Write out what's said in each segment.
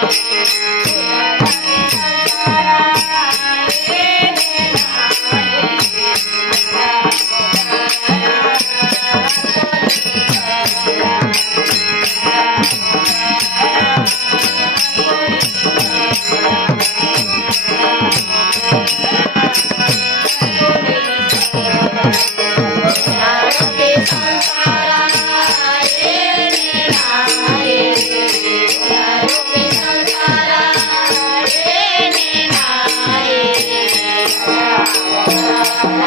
Thank you. Bye.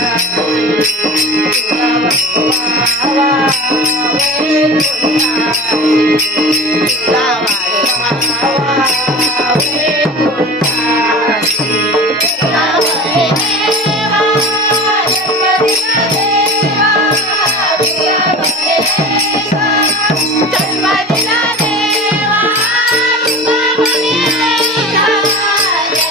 Bye.